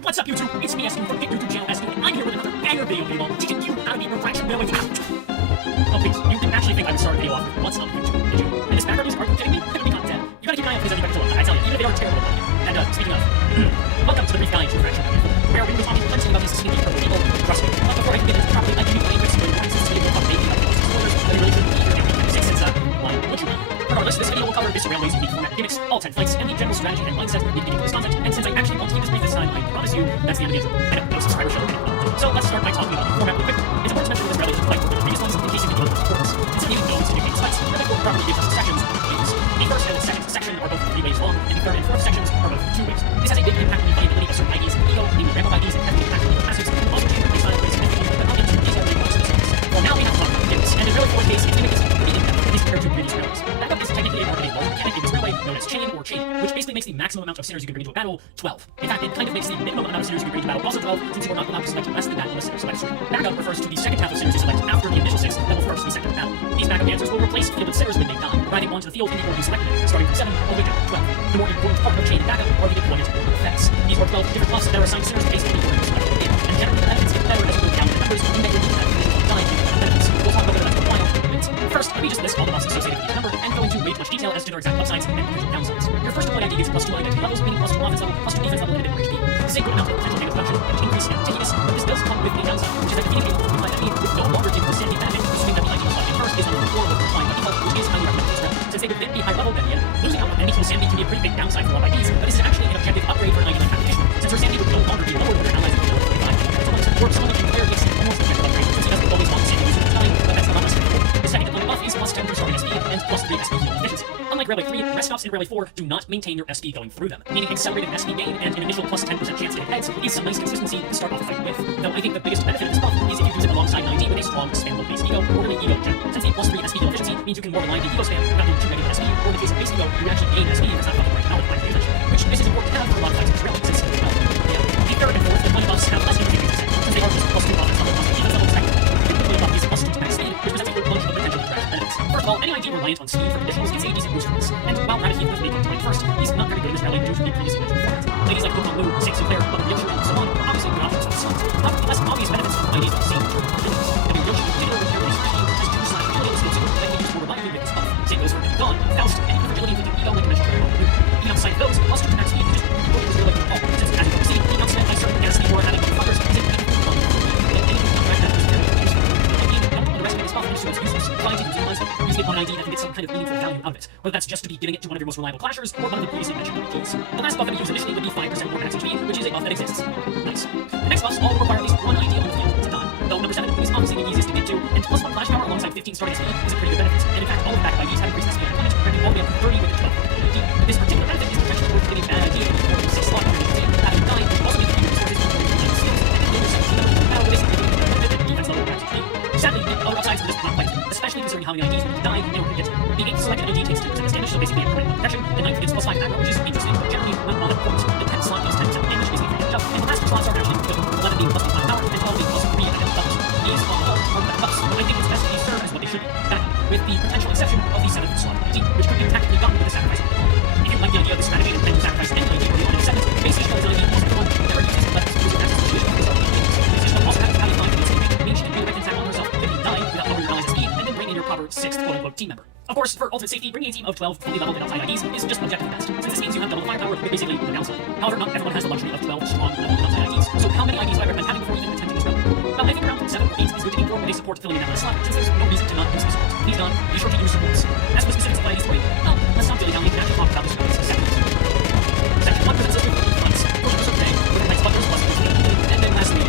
What's up, YouTube? It's me, ESGOO, from the YouTube channel ESGOO, and I'm here with another banger video teaching you how to beat refraction railway out. Oh, please, you didn't actually think I would start a video off with what's up, YouTube, did you? And this background music, are you kidding me? It would be content. You gotta keep an eye out for these every back I tell you, even if they are terrible at it. And, speaking of, welcome to the brief guide to refraction railway, where we will be talking plenty about these sneaky purple people. Trust me. But before I can get into properly, I do need to explain what this video will update you about most spoilers, but you really shouldn't be here every 6 since, why would you? Regardless, this video will cover this railway's unique format, gimmicks, all 10 flights, and the general strategy and mindset needed to get this content. And since I actually want to keep this brief this time, I promise you that's the end of the intro. I know, no subscriber show anymore. So let's start by talking about the format really quick. It's important to mention this railway is quite different from previous ones in case you didn't know the importance. Instead of even going to dictate the flights, railway form properly gives us sections of ways. The first and the second section are both 3 ways long, and the third and fourth sections are both 2 ways. This has a big impact on the playability of certain IDs in EO, namely ramp IDs and heavily impacted with passives, and also change the playstyle pretty significantly, but not into detail when it comes to specifics. Well, now we have fun gimmicks, and in railway 4's case, its gimmick is pretty in-depth, at least compared to previous railways. Backup is technically a part of a large mechanic in this railway known as chain or chaining, which basically makes the maximum amount of sinners you can bring into a battle 12. In fact, it kind of makes the minimum amount of sinners you can bring into a battle also 12, since you are not allowed to select less than that on the sinner select screen. Backup refers to the second half of sinners you select after the initial 6 that will first be sent to the battle. These backup dancers will replace fielded sinners when they die, arriving onto the field in the order you selected it, starting from 7 all the way down to 12. The more important part of chain backup are the deployment order effects. These are 12 different buffs that are assigned sinners based on the order you selected it in, and generally the benefits get better as you go down in the numbers, and that you need to have additional die to get benefits. We'll talk about that in a while in a minute. First, let me just list all the buffs associated with each number and go into way too much detail as to their exact upsides and potential downsides. Your first deploy ID gives +2 identity levels, meaning +2 offense level, +2 defense level, and a bit more HP. This is a good amount of potential data production and increase in stickiness, but this does come with a downside, which is that communicating with that need would no longer give the sanity benefit, assuming that the ID selected first is on the floor with applying by default, which is highly recommended as well. Since they would then be high level, then yet losing out on any sanity can be a pretty big downside for a lot of IDs, but this is actually an objective upgrade for an ID like Competition, since her sanity would no longer be lowered when their allies would be lower 45. Or someone like a player gets almost objective upgrade, since he doesn't always want the sanity user to die, but that's not necessary. The second deployment buff is +10 for starting SP and +3 SP heal efficiency. Unlike Railway 3, rest stops in Railway 4 do not maintain your SP going through them, meaning accelerated SP gain and an initial +10% chance to hit heads is some nice consistency to start off the fight with. Though I think the biggest benefit of this buff is if you use it alongside an ID with a strong spammable base ego or an ego gem, since the +3 SP heal efficiency means you can more rely on the ego spam without needing to regular SP, or in the case of base ego, you actually gain SP if it's not fucking right now with my attention, which this is important to have for a lot of fights in this railway, since, well, yeah. The third and fourth deployment buffs have less interesting things to say, since they are just +2 offense level, +2 defense level respectively. The deployment buff is +2 to max speed, which presents a whole bunch of potential interaction benefits. First of all, any ID reliant on speed for conditionals is a decent boost for this, and while Rabbit Heath was made to first, he's not very good in this rally due to the previously mentioned performance. Ladies like Pokemon Blue, Saint Sinclair, Butter Yoshi, and so on are obviously good options for the slots. However, the less obvious benefits of IDs are the same in terms of abilities. Having Yoshi in particular with air strategy has 2/agility and skill super that can be used more reliably with this buff. Same goes for Dawn, Faust, and even agility with the Ego like I mentioned earlier. Even outside of those, +2 to max speed is just important to like all, since as you can see, being outspent by certain gas speed or having motherfuckers is anything fun. And anything counteract that is very useful. Again, don't underestimate this buff and assume it's useless. Try to utilize it. Using it on an ID that can get some kind of meaningful value out of it, whether that's just to be giving it to one of your most reliable clashers or one of the previously mentioned IDs. The last buff that we use initially would be 5% more max HP, which is a buff that exists. Nice. The next buffs all require at least one ID on the field to die, though number 7 is obviously the easiest to get to, and +1 flash power alongside 15 starting SP is a pretty good benefit. And in fact, all of the backup IDs have increased SP on deployment, compared to all the way up to 30 with the 12 ID. This particular benefit is potentially worth getting bad ID or you see slot under the having died, which also means that you resources for your skills and the 17 level battle with this benefit defense level max HP. Sadly, the other upsides for this are not quite as good, especially considering how many IDs you need to die in order to get it. The 8th selected ID takes 10% less damage, so basically a permanent protection. The 9th gets +5 aggro, which is interesting, but generally not all that important. The 10th slot does 10% damage, basically free damage up, and the last 2 slots are actually good. 11 being +5 power, and 12 being +3 identity buffs. These all are better buffs, but I think it's best to serve as what they should be, backup, with the potential exception of the 7th slot ID, which could be tactically gotten with the sacrifice of the ball. If you like the idea of the strategy and then sacrifice any ID or the on 7th, base Ishmael is an ID most everyone never uses left using access to Ishmael is already games. Base Ishmael also has the value line to its range and do the right attack on herself if you die without lowering your allies' SP, and then bring in your proper 6th quote-unquote team member. Of course, for ultimate safety, bringing a team of 12 fully leveled and outside IDs is just objectively best, since this means you have double the firepower with basically the downside. However, not everyone has the luxury of 12 strong leveled and outside IDs, so how many IDs do I recommend having before even attempting this round? Well, I think around 7 or 8 is good to aim for with a support filling in that last slot, since there's no reason to not use the support. Please don't be sure to use supports. As for specifics of IDs for you, well, let's not dilly down, we can actually talk about this in seconds. Section 1 presents us with 3 flights, Project Survey, with Knights Butlers plus and then lastly,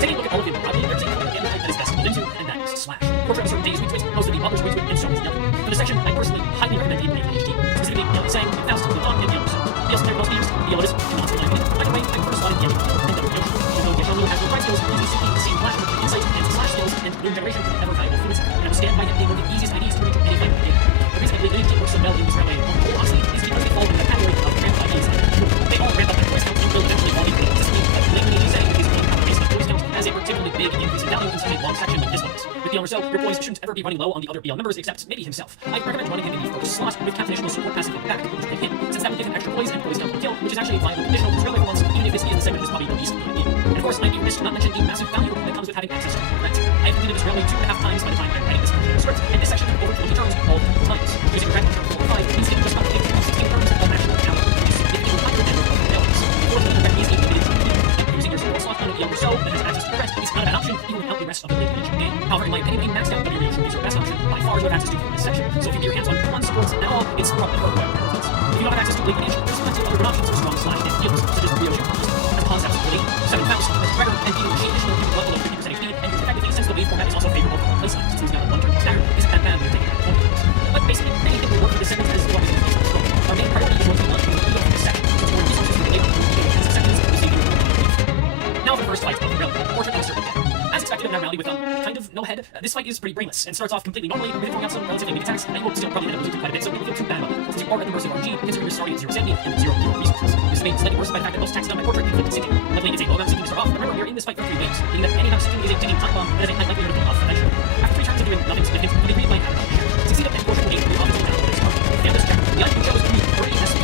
taking a look at all of them broadly, there's a color in the type that is best to build into, and that is Slash. Portrait of certain days retweet, most of the others retweet, and so is Yellow. For this section, I personally highly recommend it in HD, specifically Yellow Sang, Faust, Dawn, and Yellow Sun. The else there can also be used, the Yellow do not rely on it. By the way, I first slotted Yellow and Double Yoshi. Even though Yoshi has no pride skills, easy seeking the same flash with insight and slash skills and bloom generation ever valuable fluids, and I would stand by him being one of the easiest IDs to reach any fight in the game. The reason I believe HD works so well a long section like this one is. With Beyond Rousseau, your boys shouldn't ever be running low on the other Beyond members except maybe himself. I'd recommend running him in the first slot with captainational support passing him back, which would hit him, since that would give him extra poise and poise down one kill, which is actually a viable conditional because Railway for once, even if this is the segment is probably the least good idea. And of course, I'd be remiss to not mention the massive value that comes with having access to Rent. I've completed this Railway 2.5 times by the time I'm writing this version of the script, and this section took over 20 turns all 4 times. Using Rent on turn 4 or 5 means taking just about 15 to 16 turns of actual power, which is significantly higher than your failures. Unfortunately, Rent is a limited turn lead, and using your support slot on a Beyond Rousseau that has access to Rent is not a bad option, even without the rest of the late game. However, in my opinion, a maxed out W should be your best option by far to have access to for this section. So if you get your hands on one supports at all, it's probably worth it. If you don't have access to late lineage, there's plenty of other good options for strong slash and heals, such as Rio as concepts of Mili, 7 Faust, as Gregor, and even G additional people well below 50% HP, and effectively since the wave format is also favorable for playstyle, since losing out on 1 turn stagger isn't that bad when you're taking out 20 turns. But basically, anything will work for this segment as long as it's strong. Our main priority is going to be lunch because we go for this section, since more resources will be able to take 10 seconds to receive your Now for the first fight of the Railway, Portrait of a Certain Dead. As expected in our rally with kind of no head, this fight is pretty brainless and starts off completely normally, throwing out some relatively weak attacks, and you will still probably end up losing quite a bit, so don't feel too bad about it, since you are at the mercy of RNG, considering you're starting at 0 sanity and 0 hero resources. This is made slightly worse by the fact that most attacks done by Portrait inflict sinking. Luckily, it's a low amount of sinking to start off, but remember, we're in this fight for 3 waves, meaning that any amount of sinking is a ticking time bomb that has a high likelihood of going off eventually. After 3 turns of doing nothing significant, the degree might have an share. Succeed up and Portrait will gain 3 offensive down with this turn. And this check, the item you chose will be 30 SP.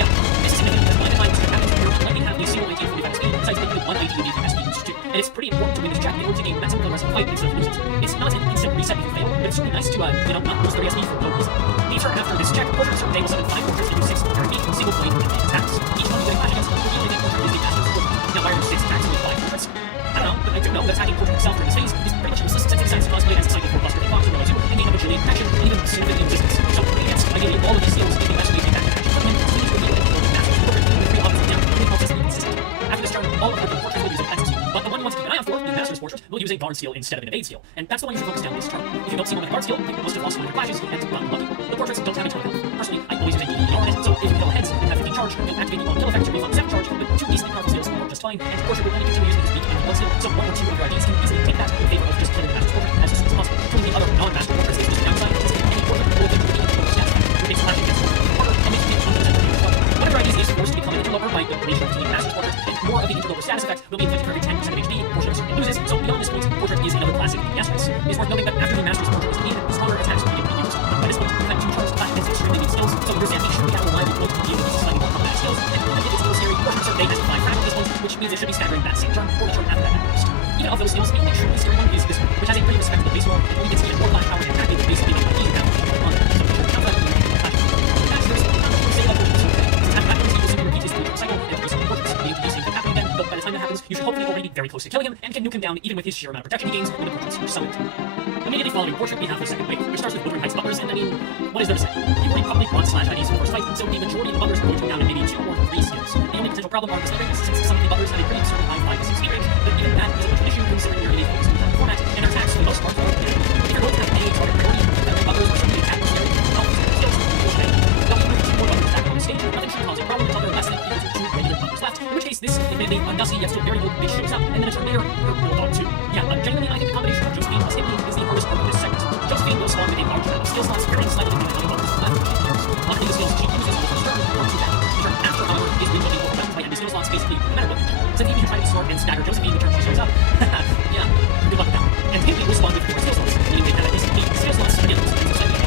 Yeah, this is significant because blind times to captains you're unlikely to have a single 1845 SP, besides making it 180 unique SP boost too. And it's pretty important to win this check in order to gain momentum for the rest of the fight instead of lose it. It's not an instant reset if you fail, but it's certainly nice to, not lose 30 SP for no reason. The turn after this check, Portrait of a Certain Day will summon 5 portraits into 6 guaranteed single blade and attacks. Each one you get a clash against, will be the Portrait is the master support. Now why are there 6 attacks with 5 portraits? I don't know, but I do know that attacking Portrait itself during this phase is pretty much useless since it decides to cosplay as a cycle 4 buster in Fox or Railway 2 and gain up agility action and even significant resistance. So against ideally all of these skills giving less weight back to action. But then we need to reveal it for the master support with 3 offensive down and it helps us be consistent. After this turn, all of the portraits will use a defensive skill, but the one you want to keep an eye out for, the master's portrait, will use a guard skill instead of an evade skill, and that's the one you should focus down this turn. If you don't see one with a guard skill, you must have lost one of your clashes and gotten lucky. The portraits don't have a ton of health. Personally, I always use a DDR on it, so if you kill heads and have 15 charge, you'll activate the 1 kill effect to refund 7 charge, but 2 decently powerful skills will work just fine, and the portrait will only continue using his weak and 1 skill, so 1 or 2 of your IDs can easily take that in favor of just killing the master's portrait as soon as possible. Killing the other non-master portraits is just a downside, since any portrait will eventually be able to stats back, which makes slashing against portrait harder and makes it 100% damage as well. One of your IDs is forced to become an interloper by the ratio between master's portrait, and more of the interloper status effect will be inflicted for every 10% of HP, Portrait of a Certain Day loses, so beyond this point, Portrait is another classic DPS race. It is worth noting that after the master's portrait is clean, stronger attacks will be used. By this point, you've had 2 charges to clash against extremely weak skills, so your sanity should be out of line with both of you with these slightly more combat skills, and if it's a little scary, Portrait of a Certain Day has 5 fragile at this point, which means it should be staggering that same turn, or the turn after that at most. Even of those skills, the only truly scary one is this one, which has a pretty respectable base roll, and only gets even more flash power and attacking, basically not easy now, on it. So if you're that, you can flash. That's there's not much more to say about Portrait of a Certain Day, since after that turn, you will repeat his 3-turn cycle, and to recently Portraits, the same thing happening again, though by the time that happens, you should hopefully already be very close to killing him, and can nuke him down even with his sheer amount of protection he gains when the portraits are summoned. Immediately following Portrait, we have the second wave, which starts with Wuthering Heights butlers, and I mean, what is there to say? You've already probably brought slash IDs for the first fight, so the majority of the butlers are going to go down in maybe 2 or 3 skills. The only potential problem are the speed ranges, since some of the butlers have a pretty absurdly high 5 to 6 speed range, but even that isn't much of an issue considering you're in a focused two-turn format, and their attacks for the most part are good. If you're going to have any target priority, then butlers are certainly attack scary, health skills, okay. Now even with 2 more butlers back on the stage, nothing should cause a problem until there are less than equal to 2 regular butlers left, in which case this, admittedly, undusty yet still very old bitch shows up, and then a turn later, her bulldog too. Yeah, genuinely, I think the combination of Josephine plus Hit Me is the hardest part of this segment. Josephine will spawn with a large amount of skill slots, varying slightly depending on the butlers left, which she cares. Luckily, the skills she uses on the first turn aren't too bad. The turn after, however, is really overwhelmed by empty skill slots, basically, no matter what you do. So even if you try to snort and stagger Josephine the turn she shows up, yeah, good luck with that. And Hit Me will spawn with 4 skill slots, meaning they have at least 8 skill slots again, so it's slightly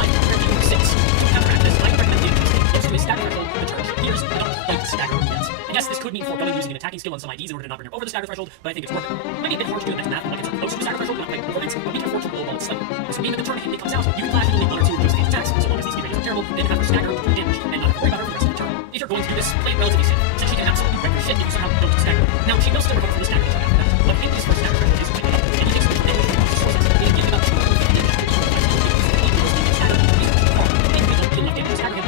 like 13 or 6. To counteract this, I recommend getting Josephine close to a stagger threshold when the turn she appears, but don't quite stagger her yet. I guess this could mean foregoing using an attacking skill on some IDs in order to not bring her over the stagger threshold, but I think it's worth it. It might be a bit hard to do the mental math when it gets her close to the stagger threshold, but not quite performance, but we can afford to lowball it slightly. This will mean that the turn Hit Me comes out, you can flash only 1 or 2 of Josephine's attacks, so long as these speed ranges are terrible, then have her stagger to the damage, and not have to worry about her for the rest of the turn. If you're going to do this, play it relatively safe, since she can absolutely wreck your shit if you somehow don't stagger. Now, she will still recover from the stagger the turn after that, but Hit Me's first stagger threshold is quite up, and he takes much damage from the sources, meaning giving about 250 damage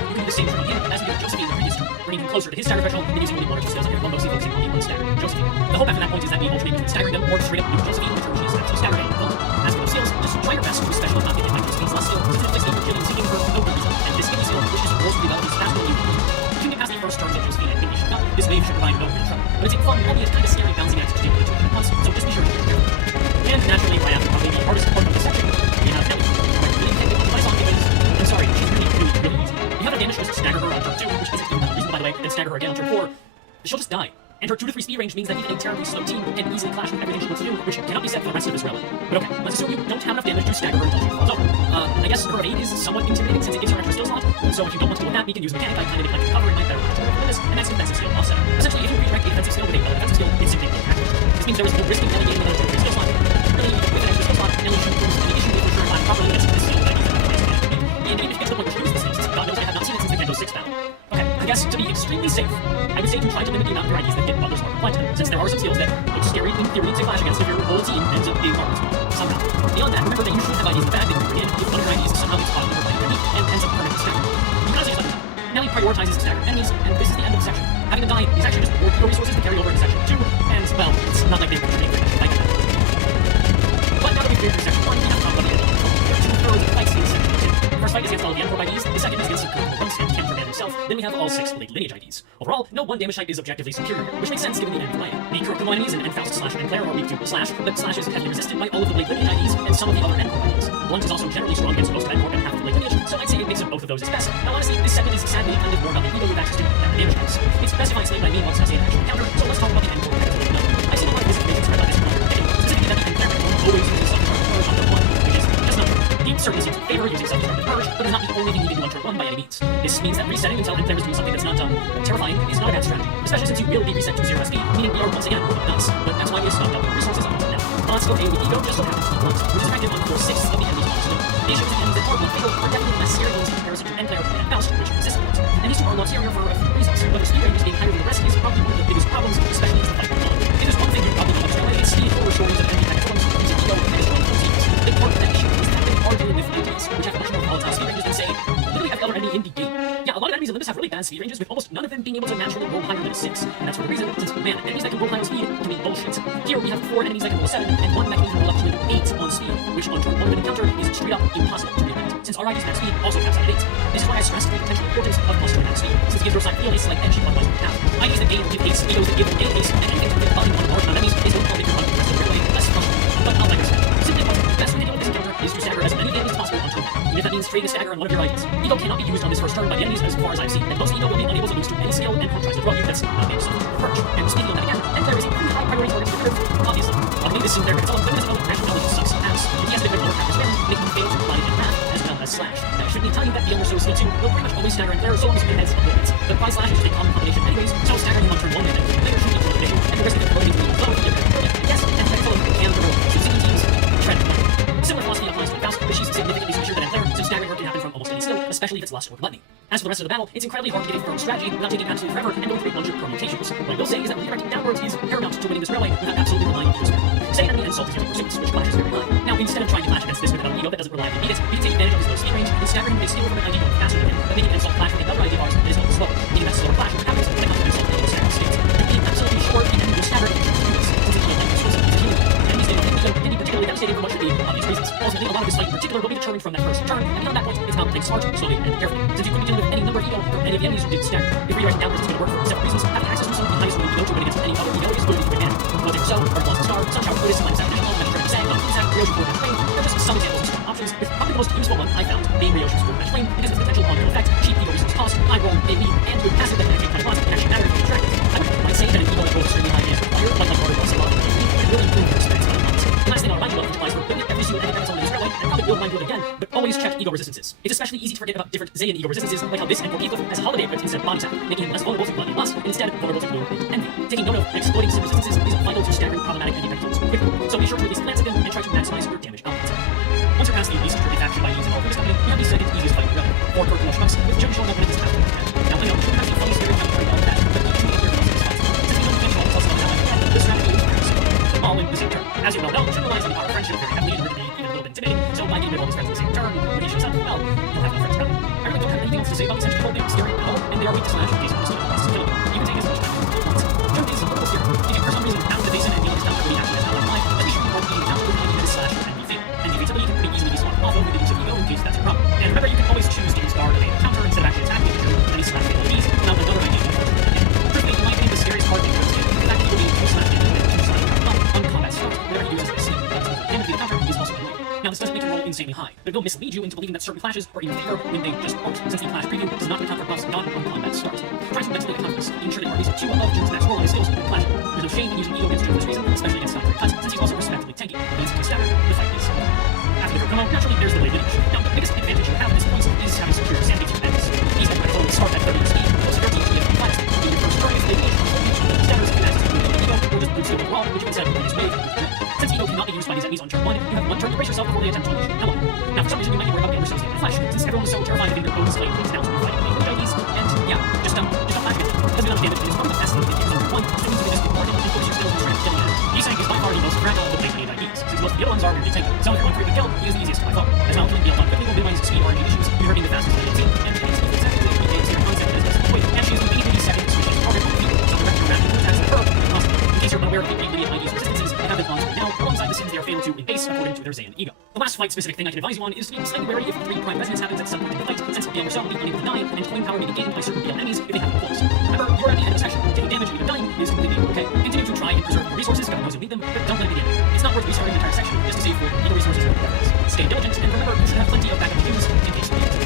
to the same turn on him as we did Josephine the previous turn, bringing him closer to his stagger threshold and using only 1 or 2 skills on him, while mostly focusing only on stagger Josephine. The hope after that point is that we alternate between staggering them or straight up nuke Josephine the turn she is actually staggering and vulnerable. As for those skills, just try your best to be special and not get hit by Josephine's last skill, since it inflicts damage killing sinking for no good reason, and this Hit Me skill, which just rolls really well, is faster than you can. If you can get past the first turns of Josephine and Hit Me showing up, this wave should provide no real trouble. But it's a fun, albeit kind of scary bouncing act to deal with the 2 of them at once, so just be sure to be careful. And naturally, right after probably the hardest part of this section, we have Mili. Quite really can't get much advice on because, I'm sorry, she's really easy. You have advantage to just stagger her on turn 2, which isn't even that reasonable by the way, then stagger her again on turn 4, she'll just die. and her 2 to 3 speed range means that even a terribly slow team can easily clash with everything she wants to do, which cannot be said for the rest of this railway. But okay, let's assume you don't have enough damage to stagger her until she falls over. I guess her evade is somewhat intimidating since it gives her an extra skill slot, so if you don't want to deal with that, we can use mechanic. I kind of neglect cover in my better this, and that's defensive skill offset. Essentially, if you redirect a defensive skill with a defensive skill, it's simply attack. This means there is no risk in delegating another skill slot. Really, with an extra skill slot, Mili should use any issue with her time properly against this skill that I use and if it gets to the point where she uses the skill, since God knows I have not seen it since the Nintendo 6 battle. Okay, I guess to be extremely safe, I would say to try to limit the amount of your IDs that get butters mark applied to them, since there are some skills that look scary in theory to clash against if your whole team ends up being marked somehow. Beyond that, remember that you should have IDs in the bag that you bring in if one of your IDs somehow gets caught over by your enemy and ends up permanently staggered. You can also use that. Now he prioritizes staggered enemies, and this is the end of the section. Having them die is actually just more hero resources to carry over into section 2, and, well, it's not like they contribute like that. But now that we've cleared through section 1, we have to talk about the end. There are 2 thirds of fights in section 2. The first fight is against all of the N4 IDs, the second is against Secret Runs and Camperman himself, then we have all 6 Blade Lineage IDs. Overall, no one damage type is objectively superior, which makes sense given the enemy fighting. The Kurokumo enemies and Faust Slash and Claire are weak to Slash, but Slash is heavily resisted by all of the Blade Lineage IDs and some of the other N4 IDs. Blunt is also generally strong against most of N4 and half of the Blade Lineage, so I'd say a mix of both of those is best. Now honestly, this segment is sadly kind of more about the ego with access to than the damage types. It's best if I explain what I mean once I say an actual counter, so let's talk about the N4 characters that we know. I've seen a lot of misinformation spread about this specifically that the N-Claire always uses self-destructive purge on turn 1, which is just not true. He certainly seems to favor using self-destructive purge, but it's not the only thing he can do on turn 1 by any means. This means that resetting until N-Claire is doing something that's not terrifying is not a bad strategy, especially since you will be reset to 0 SP, meaning we are once again moving nuts, but that's why we have stocked up the resources up now. Let's go A with Ego just so happens to be blunt, which is effective on 4/6 of the enemy's monster. These ships and enemies that are blunt fatal are definitely less scary ones in comparison to N-Claire and Faust, which resist blunt. And these 2 are a lot scarier for a few reasons. Whether speed range being higher than the rest is probably one of the biggest problems, especially as the fight goes on. If there's one thing you probably know about it's speed over shorties of enemy tactics using Ego and destroying full teams. A big part of that issue is that they are dealing with IDs, which have much more volatile speed ranges than, say, literally every other enemy in the game. Yeah, a lot of enemies in Olympus have really bad speed ranges, with almost none of them being able to naturally roll higher than a 6. And that's for the reason, since, man, enemies that can roll high on speed can be bullshit. Here we have 4 enemies that can roll 7, and 1 that can even roll up to an 8 on speed, which on turn 1 of an encounter is straight up impossible to prevent, since our ID's max speed also caps out at 8. This is why I stress the potential importance of clustering max speed, since it gives your side feel a slight edge you otherwise wouldn't have. IDs that gain or give haste, Egos that give or gain haste, and anything to give volume on a large amount of enemies is going to make your run the rest of the railway less frustrating. But I'll digress. Simply put, the best way to deal with this encounter is to stagger as many enemies as possible on turn 1, even if that means trading a stagger on one of your IDs. Ego cannot be used on this first turn by the enemies as far as I've seen, and most Ego will be unable to lose to any skill and tries to draw you that's not being sold for purge. And speaking on that again, N-Claire is a pretty high priority target to get rid of, obviously. Luckily, this scene there can tell him limited amount of random knowledge sucks ass. If he has a bit of a character spam, making him fail to apply in math as well as Slash. That should be telling you that the Elmer skill 2 will pretty much always stagger N-Claire so long as it heads abilities. But by Slash is just a common combination anyways, so staggering him on turn 1 and then later should be to elimination, and the rest of the ability to be low if you yes, N-Claire follow and the roll, so single teams tread the line. Similar philosophy applies to Faust, but she's significantly switchier than N-Claire, so staggering her can happen from almost any skill, especially if it's lust or gluttony. As for the rest of the battle, it's incredibly hard to get a firm strategy without taking absolutely forever and going through a bunch of permutations. What I will say is that redirecting downwards is paramount to winning this railway without absolutely relying on Ego's spam. Say enemy insult is using pursuits, which clashes very high. Now, instead of trying to clash against this with another Ego that doesn't reliably beat it, we can take advantage of his low speed range and stagger him with a steal from an ID going faster than him, but making insult clash with another ID of ours that is known as slower, meaning that slower clash happens when it comes to insult in staggered state. You can be absolutely sure the enemy will stagger if you choose to do this, since it's like explosive, it's a healing. Enemies stay on Ego can be particularly devastating for what should be obvious reasons. Ultimately, a lot of this fight in particular will be determined from that first turn, and beyond that point, it's about playing smart, slowly, and carefully. Since you could be dealing with any number of Ego from any of the enemies who did stagger. If redirecting downwards is going to work for several reasons, having access to some of the highest winning Ego to win against any other Ego is going to be your advantage. Logic or so, or Lost Star, Sunshine Buddhist, minus additional, Mediterranean Sang, Sang, Ryoshi Sword Match Flame, there are just some examples of strong options, with probably the most useful one I found being Ryoshi Sword Match Flame, because its potential on-kill effect, cheap Ego resource cost, high roll, AoE, and good passive that can actually kind of can actually matter if you track it. I might say that an Ego that rolls extremely high is required, like Order Boss Lot, can really improve your experience by months. The last thing I'll remind you of, which applies for building every single enemy that's on this railway, and probably will remind you of it again, but always check Ego resistances. It's especially easy to forget about different Zayn Ego resistances, like how this N4 Ego has holiday equipped instead of body tap, making him less vulnerable to blood and lust, and instead vulnerable to gloom and envy. Taking note of and exploiting such resistances is vital to staggering problematic enemy tools quickly, so be sure to at least glance at them and try to maximize your damage output. Once you're past the least tricky faction by using all of this company, we have the second easiest fight in the railway, 4 Kurokumo Schmucks, with Jim showing up when it is half. Now I know, you have the funny scary counter very well with that, but you can make your most of these fights. Since we don't control plus how I have this strategy is fair, all in the same turn. As you well know, Jim relies on the power of friendship very heavily in order to be even a little bit intimidating, so by getting rid of all his friends in the same turn, when he shows up, well, you'll have no friends around him. I really don't have anything else to say about these hench people. They are scary at all, and they are weak to Slash in case you just need to kill them. You can take as much time as you want. Jim is a little scary. If you for some reason have the base and deal this down really actually has not life, then be sure you roll the counter with any Slash or NV fail. NV fatality can pretty easily be swapped off of with the use of Ego in case that's your problem. And remember, you can always choose to use guard as a counter instead of actually attacking if you're any Slash fatalities, without another idea of truthfully, in my opinion, the scariest part of the game is the fact that you will be 2 Slash damage and 2 Slash on combat start whenever he uses the C. Damage to the counter is also annoying. Now, this doesn't make your roll insanely high, but it will mislead you into believing that certain clashes are in your favor when they just aren't, since the clash preview does not account for buffs not on combat start. Try to mentally account for this, ensure that you are at least 2 above June's max roll on his skills when clashing. There's no shame in using ego against June for this reason, especially against style cuts, since he's also respectively tanky. But it's staggered, the fight is after the promo, naturally there's the blade lineage. Now, the biggest advantage you have at this point is having superior sanity to ends. These epic start at 30 speed, most of your team is flat. In your first turn, if they lineage, staggers can access to ego, or just brute skill with wall, which you can set with his wave with June. Since ego cannot be used by these enemies on turn 1, you have 1 turn to brace yourself before they attempt to unleash Hello. Now, for some reason, you might be worried about getting yourselves in the flesh, since everyone is so terrified of getting their bones slayed when it's announced to be fighting the IDs, and yeah, just don't flash it. Because we understand it, it's one of the best things that you can use on turn 1, so it means you can just ignore it and focus your skills and try getting it. Desang is by far the most fragile of the late IDs, since most of the other ones are really tanky. So if you're going for a good kill, he is the easiest by far. As well, killing the Eldon quickly will minimize speed RNG issues, you're hurting the fastest in the team, and it is exactly the zero concept as best avoid, and she is the 80 seconds, which is target on the field, so direct your round into attacks that her and possible. In case you're unaware of the 8 IDs resistances, they have been on screen now, alongside the sins they are failed to in base according to their Zayn ego. The last fight-specific thing I can advise you on is to be slightly wary if 3 prime resonance happens at some point in the fight, since BL yourself will be unable to die, and coin power may be gained by certain BL enemies if they have no close. Remember, you're at the end of the session. Taking damage and even dying is completely okay. Continue to try and preserve your resources, God knows you need them, but don't let it begin. It's not worth restarting the entire section just to save for ego resources or weapons. Stay diligent, and remember, you should have plenty of backup to use in case you need it.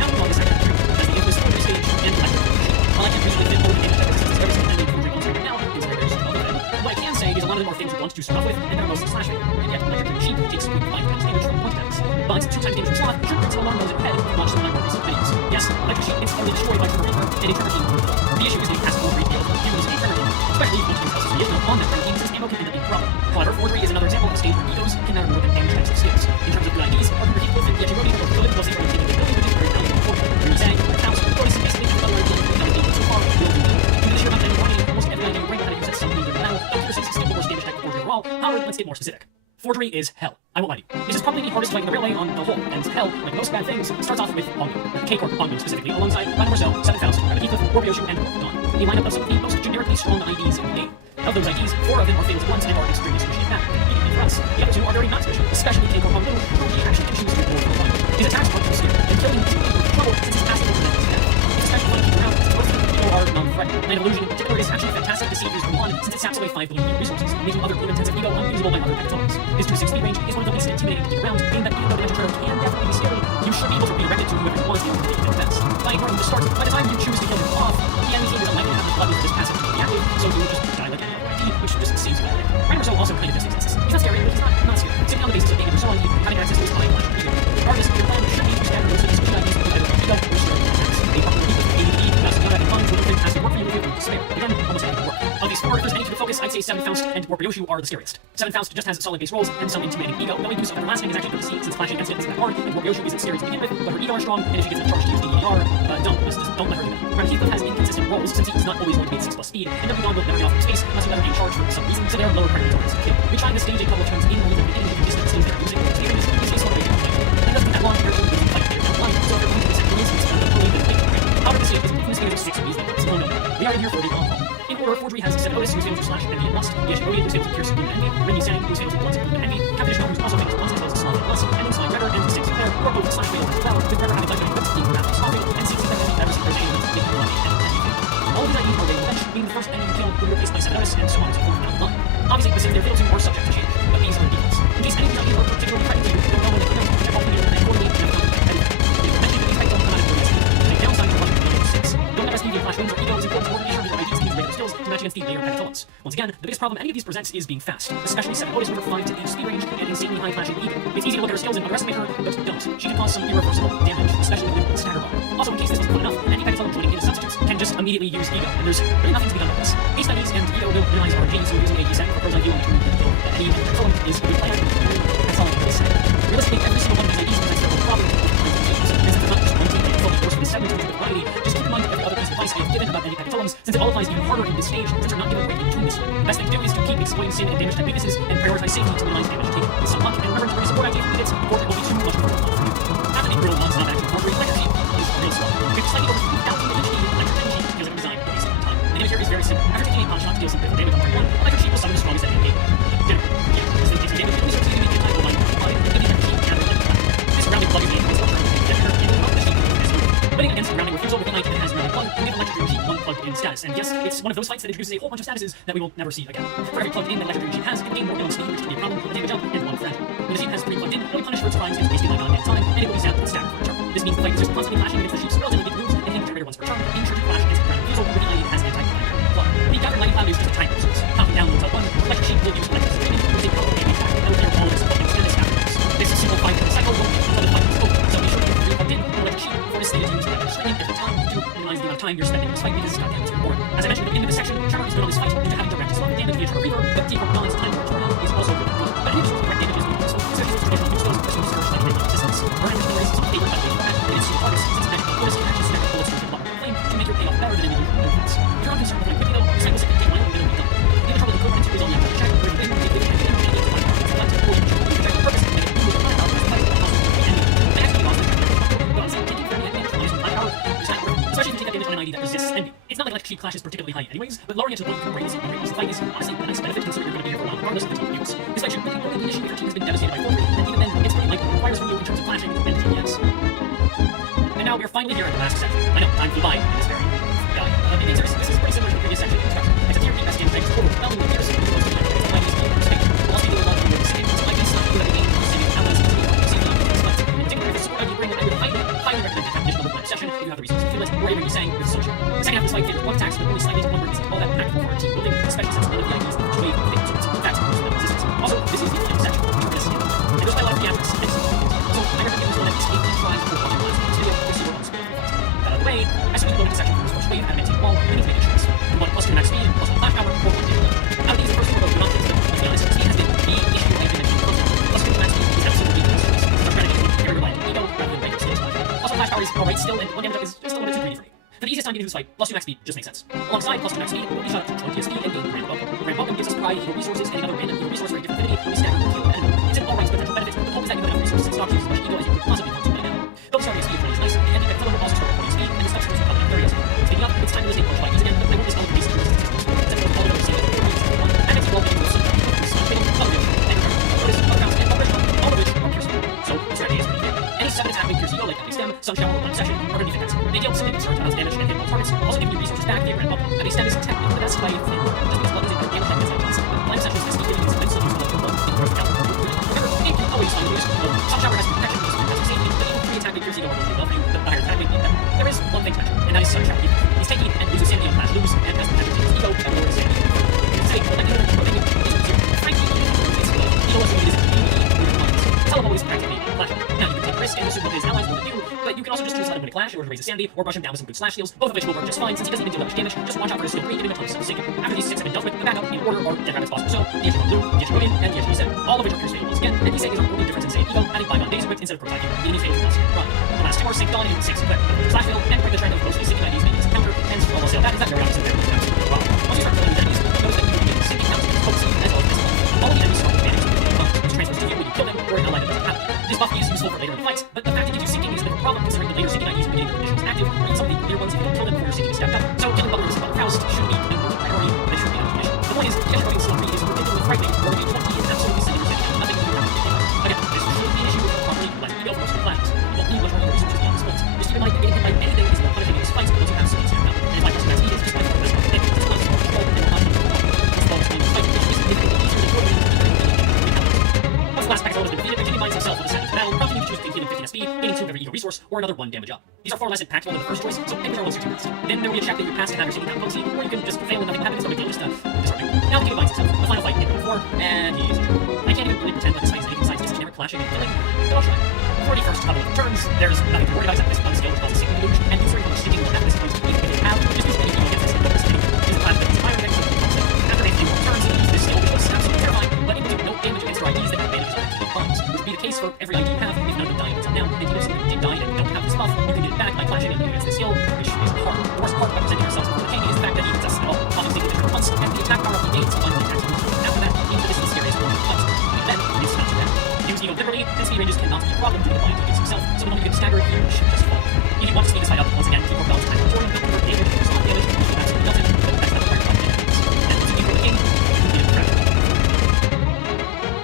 Now move on to section 3, as the Infamous Order stage and electric machine. While I can't usually fit all the damage resistances every single enemy from Rainbow right now, it's very small of them. What I can say is a lot of them are things you want to start off with, and they're mostly slashing, and yet electric machine takes 5 times damage from 1 attacks. But 2 times damage from slot should bring some alarm bells in your head if you watch some of my more recent videos. Yes, electric machine is totally destroyed by Trigger Reaper and a Trigger Team. The issue is that you pass all 3 fields use a Trigger Team, especially if you use houses Yellow on that Trigger Team, since ammo can end up being a problem. However, Forgery is another example of a stage where egos can matter more than damage types of skills. In terms of good IDs, Arthur Heathcliff and Yachironi are good, plus they are taking the ability, which is very valuable for them. Really saying, House, Fortis, and basically every other idea that we've done so far will do well. Even this year, not many warning, almost every idea Rainbow had to use at some point during the battle, though Pierce is still the worst damage type of Forgery overall. However, let's get more specific. Forgery is hell. I won't lie to you. This is probably the hardest fight in the railway on the whole, and hell, like most bad things, starts off with Pongo, K-Corp Pongo specifically, alongside Rhino Marceau, Seven Faust, Rabbit Heathcliff, Warbyoshu, and Dawn. A lineup of some of the most generically strong IDs in the game. Of those IDs, 4 of them are fatal to once and are extremely squishy attack. For us, the other 2 are very not squishy, especially K-Corp Pongo, who we actually can choose to ignore for fun. His attacks aren't too scary, and killing him is really trouble since his passive will prevent his death. It's especially fun to keep around since most of the people are non-threatening. Night Illusion in particular is actually fantastic to see used from 1 since it saps away 5 billion ego resources, making other intensive ego unusable by other hackathons. His 2-6 speed range is one of the least intimidating to keep around, meaning that even though Dimension Trailer can definitely be scary, you should be able to redirect it to whoever you want in order to make it best. By ignoring the start, by the time you choose to kill him off, the enemy team is unlikely to have the blood for this passive to be active, so you will just die like any other ID, which just saves you everything. Rhino Marceau also kind of just exists. He's not scary, but he's not scary. Simply on the basis of being a persona, having access to his high flash ego. Regardless, your plan should be to scatter most of these key IDs with either ego or straight attacks. A proper weakness with ADD, Mouse Yada, and Funds will has to work for you with despair. Again, almost anything will work. Of these 4, if there's any to focus, I'd say Seven Faust and Warbyoshu are the scariest. Seven Faust just has solid base rolls and some intimidating ego, though use of everlasting is actually good to see since clashing against it isn't that hard, and Warbyoshu isn't scary to begin with, but her ego are strong, and if she gets a charge to use DDR, don't let her do that. Rabbit Heathcliff has inconsistent rolls since he's not always going to be at 6+ speed, and W Dawn will never get off from space unless you let her gain charge for some reason, so they are lower priority targets to kill. We tried this stage a couple of turns in only the beginning of the distance skills they are using, but experience is a sort of idea of fight. And doesn't take that long compared to losing fight later down the line, so if you're going to be set for instance, then early than big target. However, this stage is infamous because of 6 of these things. Oh no, we are in here for the long haul. In order, Forgery has Seven Otis, who's able to slash Envy and Lust, Yashironi, who's able to pierce Bloom and Envy, Ren Yusang, who's able to blunt Bloom and Envy, Captain Ishmael, who's also able to blunt as well as Slop and Lust, and Inside Redder and Six Claire, who are both slash fatal as well, with Redder having life equipped being wrapped in Slop and Six Claire having never seen their Zayn with making blunt and anything. All of these IDs are rated bench, meaning the first enemy you kill will be replaced by Seven Otis, and so on and so forth down the line. Obviously, the sins they're fatal to are subject to change, but these are the defaults. In case any of these IDs are particularly threatening to you, don't know when they come out, check all the videos and accordingly never come back anything. Eventually, these fights don't come out of your the downside to running the 6. Don't ever speed flash wings or ego is important to be sure that your IDs need regular skills to match against the layer hackathons. Once again, the biggest problem any of these presents is being fast, especially Seven Otis with her 5 to 8 speed range and insanely high flashing ego. It's easy to look at her skills and underestimate her, but don't. She can cause some irreversible damage, especially with stagger bar. Also, in case this wasn't fun enough, any hackathon joining into substitutes can just immediately use ego, and there's really nothing to be done with this. Case studies and ego will minimize RNG, so using a descent for pros like you on the kill that any hackathon is a good plan, and that's all I can really say. Realistically, every single one of these IDs presents several problems with different teams, and since it's not just one team that fully force for the segment to the variety, just keep in mind every other piece of advice I have given about any hackathons, since it all applies even harder in this stage, since you're not given a break in between this one. The best thing to do is to keep exploiting sin and damage type weaknesses, and prioritize safety to minimize damage taken. With some luck, and remember to bring a support idea if needed, or it will be too much of a roll for you. After the brutal ones, not active Forgery, Electric Sheep is real slow. With slightly over 3,000 HP, Electric Energy feels like a design for wasting time. The damage here is very simple. After taking a pot shot to deal some critical damage on turn 1, Electric Sheep will summon the strongest enemy in the game. Yeah, this thing takes some damage, and resources you can make type will line for 5, and give the Electric Sheep and Electric Sheep. This rounding plug is the points for turn, and Death and will help the Sheep to this move. Winning against rounding refusal with the Knight that has rounding plug, and give Electric Sheep 1 plugged in status. And yes, it's one of those fights that introduces a whole bunch of statuses that we will never see again. For every plugged in that Electric Sheep has, it will gain more skill and speed, which can be a problem, a damage up, and 1 fragile. When the sheep has 3 plugged in, it will be punished for its crimes against wasting my non-dead time, and it will be stabbed with a stagger for a turn. This means the fight is constantly clashing against the sheep's relatively big moves, and hitting the generator once per turn, being sure to clash against the ground vehicle where the enemy has anti-planetary plug. The gathered lightning cloud is just a timer resource. Knocking down loads of one, electric sheep will use electric screaming, which is a powerful damage attack that will clear all of its opponents and its afterwards. This simple fight cycle will until the fight is over, so be sure to get the 3 plugged in an electric sheep before it is slated to use electric screaming every time to minimize the amount of time you're spending in this fight because it's goddamn too boring. As I mentioned at the beginning of this section, Trevor is good on this fight due to having direct slot damage via Trevor Reaver, but T-Corp balance time for Trevor is also good. But it is direct damage is useful, especially since traditional skills for some search like radio resistance. Burn Emperor is some favorite fighting format, and it's super hardest since magical bonus can actually stack bullets into the block of flame to make your payoff better than individual movements. If you're not concerned with playing quickly though, your cycle can take one and it'll be done. The only trouble with the 4.2 is all you have to check where you win, you win, and you need to find out select, or you can check the purpose and make it move with fire power as fighting also the enemy. I actually lost the track record, but I'm taking 30 damage on using fire power, which is not worth it, especially if you take that damage on an ID that resists envy. It's not like electric sheep clash is particularly high anyways, but lowering it to the point you can raise the fight is honestly a nice benefit considering you're going to be here for a while regardless of the team you use. This fight should really only be an issue if your team has been devastated by 4-3, and even then it's pretty light what it requires from you in terms of clashing and DPS. And now we're finally here at the last section. I know, time flew by in this very guy. This is pretty similar to the previous section in construction. It's a tier 3 best game thanks overwhelmingly piercing the most of the it's like these games mistake. While speaking of launching the same, so like this stuff that the game is saving allies to be saving up for select. In particular, if it's support you bring, I would highly recommend to have additional reply session if you have the resources to feel it, or even you sang with social. The second half of this fight favors one attacks, but only slightly to one where it's all that impactful for our team building, especially since none of the IDs that wave of things sorts. That's most of the resistance. Also, this is the end section. And there's quite a lot of theatrics and so I recommend this one at least 18 tries before watching last this video to see what else is going on. That out of the way, as soon as you load into section for this first wave, adamantine wall, you need to make a choice. You want plus 2 max speed, plus 1 flash power, or 1 digital. Out of these, the first 4 both do not fit, but let's be honest, speed has been the issue I've been mentioning before. Plus 2 max speed is absolutely the choice. So I'm trying to get very reliant ego rather than regular skills flash. Also, flash power is alright still, and 1 damage up is just a little bit too greedy for me. For the easiest time getting this fight, plus 2 max speed just makes sense. Alongside plus 2 max speed, we'll be shot up to 20 SP and gain random welcome. Random welcome gives us pride, hero resources, and another random hero resource for a different affinity when we stagger with heal enemy. It's an alright potential benefit, but the hope is that you have enough resources and stock to use as much ego as you could possibly want to by now. Build starting SP at 20 is nice, and the ending will also start at 40 SP, and the stuff screws will come in 30 SP. Speaking of, it's time to list a punch by ease again, but I won't list all of the basic resistance moves. Instead, we'll call it over same as the 3 1. That makes it well being some fatal, fatal, and notice, backgrounds, and all of which are pure speed. So, the strategy is pretty clear. Any 7 attack with pure ego like Epic Stem, Sun Shower, or Obsession are going to be fantastic. They deal simply certain amounts of damage and hit all targets, also giving you resources back via Grand Bump. Epic Stem is technically the best way of flavor, just because blood is a good damage like this IDs, but Blind Sessions has speed is immensely useful for blood in first counter. Remember, it can always find ways to blow. Sun Shower has protection because it has safety, but even 3 attack with pure ego are going to be well for you, but the higher attack may be better. There is one thing to mention, and that is Sun Shower. He's taking and loses sanity on flash lose, and has potential to use ego and lower his sanity. You can say, but that even if you is zero. Frankly, even if you use ego, ego also is Tell him always practically flashing. Now you can take a risk and assume what his allies will do, but you can also just choose to let him win a clash in order to raise his sanity, or brush him down with some good slash heals, both of which will work just fine since he doesn't even do that much damage. Just watch out for his skill 3 giving him a ton of self-sinking. After these 6 have been dealt with, the backup in order are Dead Rabbit's Boss Rousseau, the ESGOO Blue, the ESGOO Guardian, and the ESGOO Set, all of which are pure fatal once again, and Iseg is our only difference in save ego, adding 5 on days equipped instead of providing enemies fatal to us. Run. The last 2 are Sync Dawn and Sync Equip. Slash fail, and break the trend of mostly syncing IDs making some counter, and all I'll say on that is that very obviously very good. Wow. Once you start killing these enemies, you notice that you begin syncing counts against potency as well as physical. All of the enemies start advantage to the buff, which transfers to you when you kill them, or an ally that doesn't have it. This buff is useful for later in the fight, but the fact it gives you syncing is a bit of a problem considering the later syncing IDs will be getting their conditions active, or even some of the clear ones if you don't kill them before your syncing is stepped up. So killing Butler versus Butler Faust should be the priority, but it should be not condition. The point is, ESGOO slot 3 is particularly frightening, where a 20 is absolutely sending your syncing and nothing you have to do. Again, this shouldn't be an issue with properly utilizing ego for most of the clashes. You don't need much more resources beyond this point. Just keep in mind that getting hit by anything is more punishing in this fight once you have syncing stacked up. And if my plus max speed is just by far less complicated, it's not just more control and more confidence in the ball. This ball is being fight, which is significantly easier than ordinary once the last pack has been defeated, the king binds himself with the second battle, prompting you to choose between healing 15 SP, gaining 2 of every ego resource, or another 1 damage up. These are far less impactful than the first choice, so pick which are ones you're best. Then there will be a check that you pass to have your syncing count potency, or you can just fail and nothing happens, no big deal, just disheartening. Now the king binds himself. The final fight in Game 4, and he is injured. I can't even really pretend like this fight is anything besides just generic clashing and killing, but I'll try. For the first couple of turns, there's nothing to worry about except this one skill which causes syncing deluge, and considering how much syncing will have at this point, even if it have, just use any ego against this and don't miss anything. This is a clash that is higher than except after a few more turns, you use this skill, which was absolutely terrifying, but it will do no damage against your IDs that have advantages on activate bonds, which would be the case for every ID you have if none of them die until now, and even if something did die and you don't have this buff, you can get it back by clashing and against this skill, which is hard. The worst part about presenting yourselves before the king is the fact that he hits us at all, causing syncing to trigger once, and the attack power he gains finally attacks you. After that, even this is the scariest one of the fight. Then, it's not too bad. Use ego literally, and speed ranges cannot be a problem due to the blind he gives himself, so the moment you get staggered, you should just fall. If you want to speed this fight up, once again, keep your balance time for don't convert damage into slot damage, which will absolutely nothing, but that's not required by the enemies. And to keep for the king, you need a crap.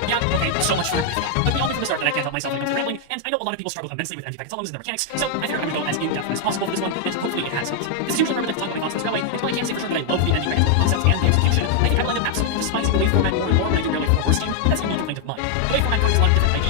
Yeah, okay, so much for everything. But we all knew from the start that I can't help myself when it comes to rambling, and I know a lot of people struggle immensely with anti-packetoloms and their mechanics, so I figured I would go as in-depth as possible for this one, and hopefully it has helped. This is usually where I talk about my concepts railway, until I can't say for sure that I love the anti-packetolom concepts and the execution. I think I will end up absolutely despising the wave format more and more when I do Railway 4 Horse Team. That's a unique complaint of mine. The wave format covers a lot of different ideas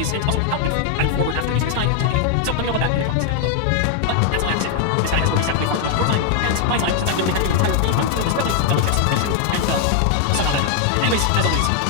noise, and also how I move forward after using this guide. So let me know about that in the comments down below. But that's all I have to say. This guide has already sat way far before time, and my time, since I've been living through the entire thing, I'm this really double checks and somehow that. Anyways, as always,